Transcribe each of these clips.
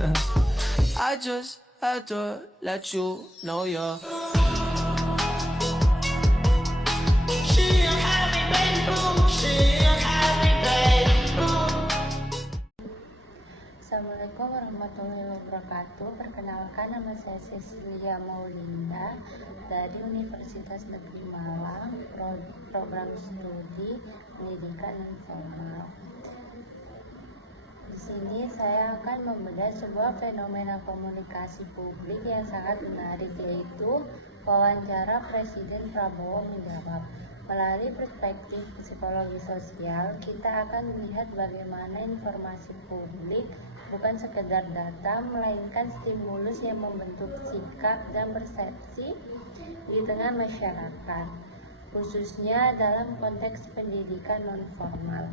I just had to let you know you're Assalamualaikum warahmatullahi wabarakatuh. Perkenalkan, nama saya Cecilia Maulinda dari Universitas Negeri Malang, program studi pendidikan informal. Di sini saya akan membedah sebuah fenomena komunikasi publik yang sangat menarik, yaitu wawancara Presiden Prabowo menjawab. Melalui perspektif psikologi sosial, kita akan melihat bagaimana informasi publik bukan sekedar data, melainkan stimulus yang membentuk sikap dan persepsi di tengah masyarakat, khususnya dalam konteks pendidikan non-formal.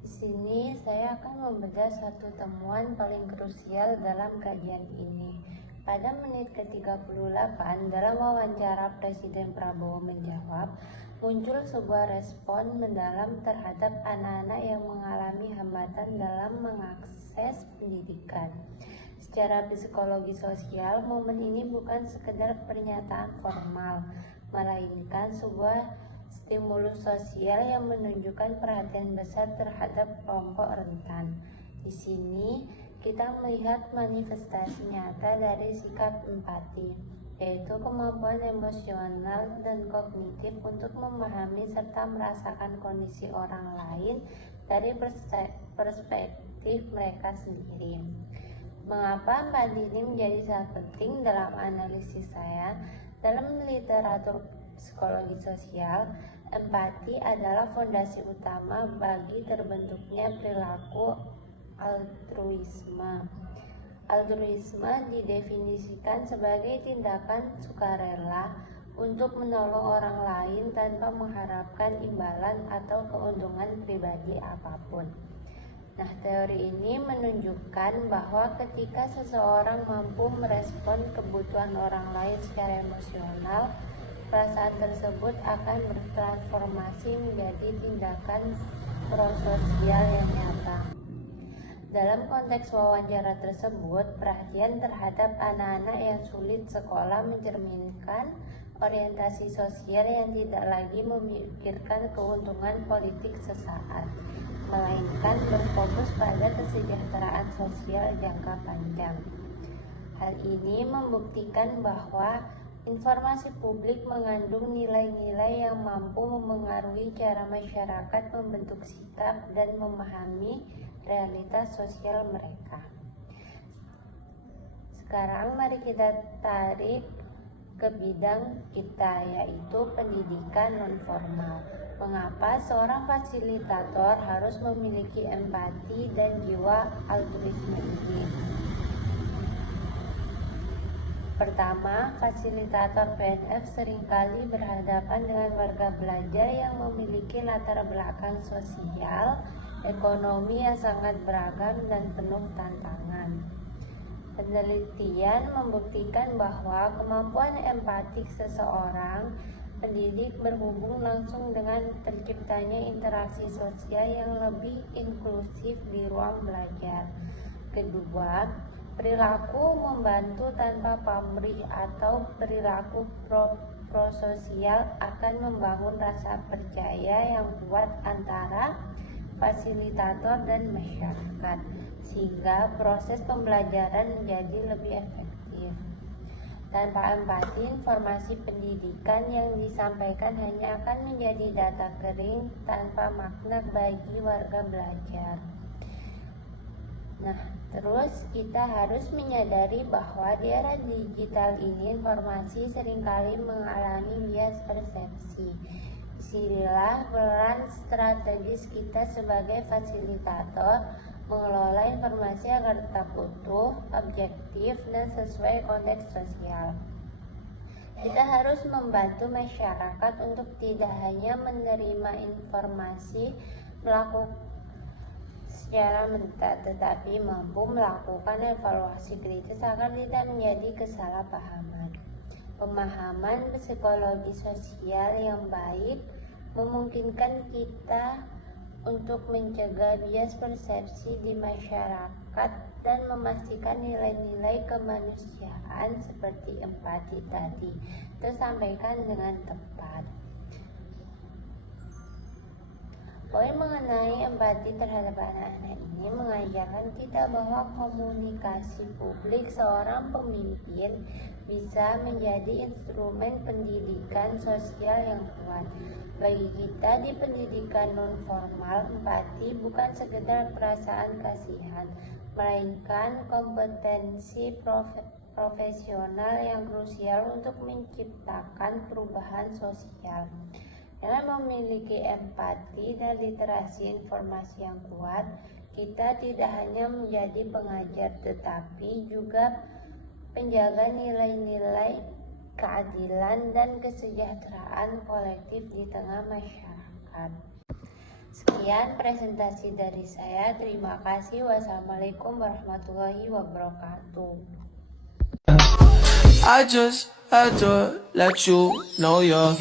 Di sini saya akan membedah satu temuan paling krusial dalam kajian ini. Pada menit ke-38 dalam wawancara Presiden Prabowo menjawab, muncul sebuah respon mendalam terhadap anak-anak yang mengalami hambatan dalam mengakses pendidikan. Secara psikologi sosial, momen ini bukan sekedar pernyataan formal, melainkan sebuah stimulus sosial yang menunjukkan perhatian besar terhadap kelompok rentan. Di sini kita melihat manifestasi nyata dari sikap empati, yaitu kemampuan emosional dan kognitif untuk memahami serta merasakan kondisi orang lain dari perspektif mereka sendiri. Mengapa empati ini menjadi sangat penting dalam analisis saya? Dalam literatur psikologi sosial, empati adalah fondasi utama bagi terbentuknya perilaku altruisme. Altruisme didefinisikan sebagai tindakan sukarela untuk menolong orang lain tanpa mengharapkan imbalan atau keuntungan pribadi apapun. Nah, teori ini menunjukkan bahwa ketika seseorang mampu merespon kebutuhan orang lain secara emosional, perasaan tersebut akan bertransformasi menjadi tindakan prososial yang nyata. Dalam konteks wawancara tersebut, perhatian terhadap anak-anak yang sulit sekolah mencerminkan orientasi sosial yang tidak lagi memikirkan keuntungan politik sesaat, melainkan berfokus pada kesejahteraan sosial jangka panjang. Hal ini membuktikan bahwa informasi publik mengandung nilai-nilai yang mampu memengaruhi cara masyarakat membentuk sikap dan memahami realitas sosial mereka. Sekarang mari kita tarik ke bidang kita, yaitu pendidikan non-formal. Mengapa seorang fasilitator harus memiliki empati dan jiwa altruisme ini? Pertama, fasilitator PNF seringkali berhadapan dengan warga belajar yang memiliki latar belakang sosial, ekonomi yang sangat beragam dan penuh tantangan. Penelitian membuktikan bahwa kemampuan empatik seseorang pendidik berhubung langsung dengan terciptanya interaksi sosial yang lebih inklusif di ruang belajar. Kedua, perilaku membantu tanpa pamrih atau perilaku prososial akan membangun rasa percaya yang kuat antara fasilitator dan masyarakat, sehingga proses pembelajaran menjadi lebih efektif. Tanpa empati, informasi pendidikan yang disampaikan hanya akan menjadi data kering tanpa makna bagi warga belajar. Nah, terus kita harus menyadari bahwa di era digital ini informasi seringkali mengalami bias persepsi. Disinilah peran strategis kita sebagai fasilitator mengelola informasi agar tetap utuh, objektif, dan sesuai konteks sosial. Kita harus membantu masyarakat untuk tidak hanya menerima informasi secara mentah, tetapi mampu melakukan evaluasi kritis agar tidak menjadi kesalahpahaman. Pemahaman psikologi sosial yang baik memungkinkan kita untuk mencegah bias persepsi di masyarakat dan memastikan nilai-nilai kemanusiaan seperti empati tadi tersampaikan dengan tepat. Poin mengenai empati terhadap anak-anak ini mengajarkan kita bahwa komunikasi publik seorang pemimpin bisa menjadi instrumen pendidikan sosial yang kuat. Bagi kita di pendidikan non-formal, empati bukan sekedar perasaan kasihan, melainkan kompetensi profesional yang krusial untuk menciptakan perubahan sosial. Dengan memiliki empati dan literasi informasi yang kuat, kita tidak hanya menjadi pengajar tetapi juga penjaga nilai-nilai keadilan dan kesejahteraan kolektif di tengah masyarakat. Sekian presentasi dari saya. Terima kasih. Wassalamualaikum warahmatullahi wabarakatuh. I just had to let you know you're